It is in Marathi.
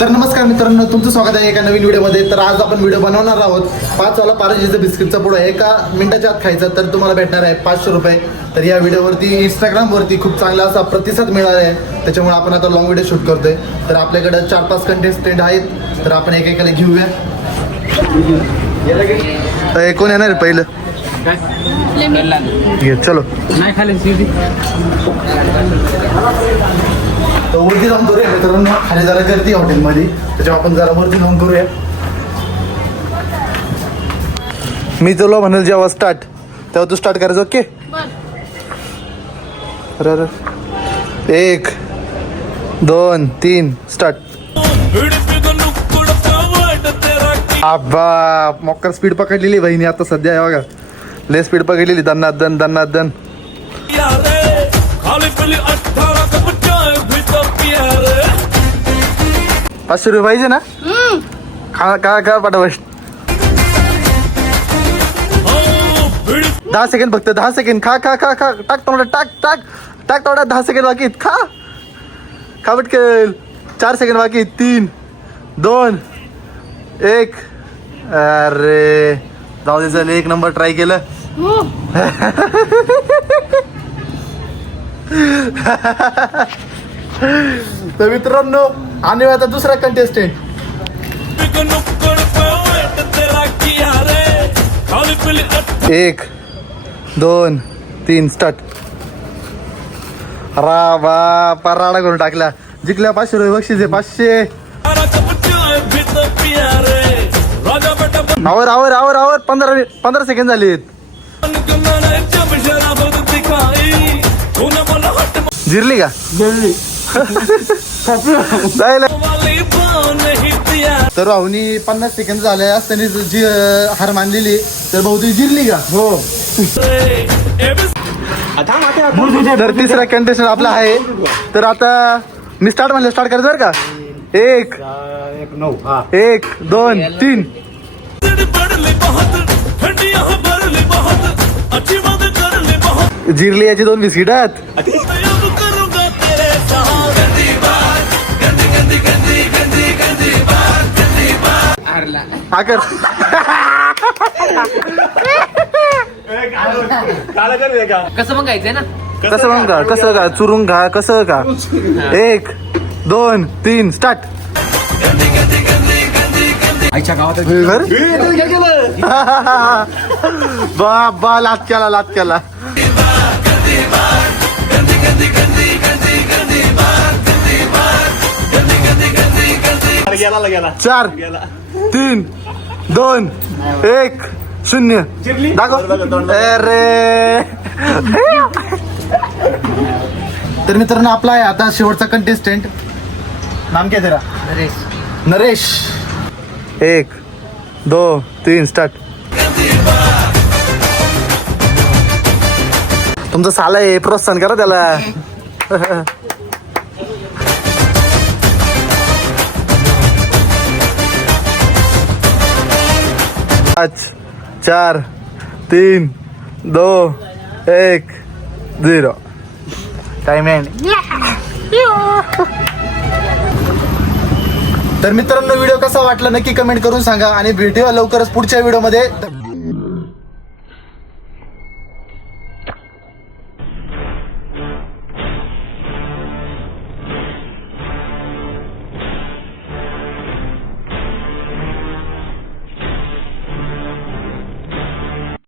तर नमस्कार मित्रांनो, तुमचं स्वागत आहे एका नवीन व्हिडिओमध्ये. तर आज आपण व्हिडिओ बनवणार आहोत 5 वाला पारंजीचा बिस्किटचा पुडा एका मिनिटाच्या आत खायचा. तर तुम्हाला भेटणार आहे 500 रुपये. तर या व्हिडिओवरती इंस्टाग्रामवरती खूप चांगला असा प्रतिसाद मिळाला आहे, त्याच्यामुळे आपण आता लॉंग व्हिडिओ शूट करतोय. तर आपल्याकडे 4-5 कंटेस्टंट आहेत, तर आपण एकेकाला घेऊया. कोण येणार आहे पहिलं? घे चलो. नाही खाली तर वरती जाऊन करूया मित्रांनो, खाली जरा गर्दी हॉटेलमध्ये, त्याच्यामुळे आपण जरा वरती जाऊन करूया. मी तुला म्हणाल जेव्हा स्टार्ट तेव्हा तू स्टार्ट करायचं. ओके. अरे 1 2 3 स्टार्ट. आबा मोकर स्पीड पकडलेली बहिणी आता सध्या आहे बघा, लय स्पीड पकडलेली. दन्नादन दन्नादन. 500 रुपये पाहिजे ना? खा खा खा पटापट. 10 सेकंड फक्त, 10 सेकंड. खा खा खा खा. टाक तोंडात, टाक टाक टाक तोंडात. 10 सेकंड बाकी आहेत. खा खा पटकन. 4 सेकंड बाकी. 3 2 1. अरे जाऊ दे, चल 1 नंबर ट्राय केलं. तर मित्रांनो, आणि आता दुसरा कंटेस्टंट. 1 2 3 स्टार्ट. रा बा पराडा करून टाकला. जिंकल्या 500 रुपये बक्षीस आहे. 500. आवर आवर आवर आवर. 15 सेकंड झालेत. जिरली का? गेली तर राहुनी 50 सेकंड झाले असताना जी हार मानलेली, तर बहुतेक जिरली का? हो. तर तिसरा कंटेस्टंट आपला आहे. तर आता मी स्टार्ट म्हणलं, स्टार्ट करायचं बरं का? 1 2 3. जिरली याची 2 बिस्किटात. आकर कसं मग घ्यायचंय ना? कसं मग का? कसं का? चुरून खा. कसं का? 1 2 3 स्टार्ट. आईच्या गावात बा बा लात केला, लात केला. गेला 4 3 2 1 0. दाखव. अरे तर मित्रांनो, आपला आहे आता शेवटचा कंटेस्टंट. नाम काय तेरा? नरेश. 1 2 3 स्टार्ट. तुमचं साला आहे, प्रोत्साहन करा त्याला. 5 4 3 2 1 0. Time end. तर मित्रांनो, व्हिडिओ कसा वाटला नक्की कमेंट करून सांगा, आणि भेटूया लवकरच पुढच्या व्हिडिओमध्ये.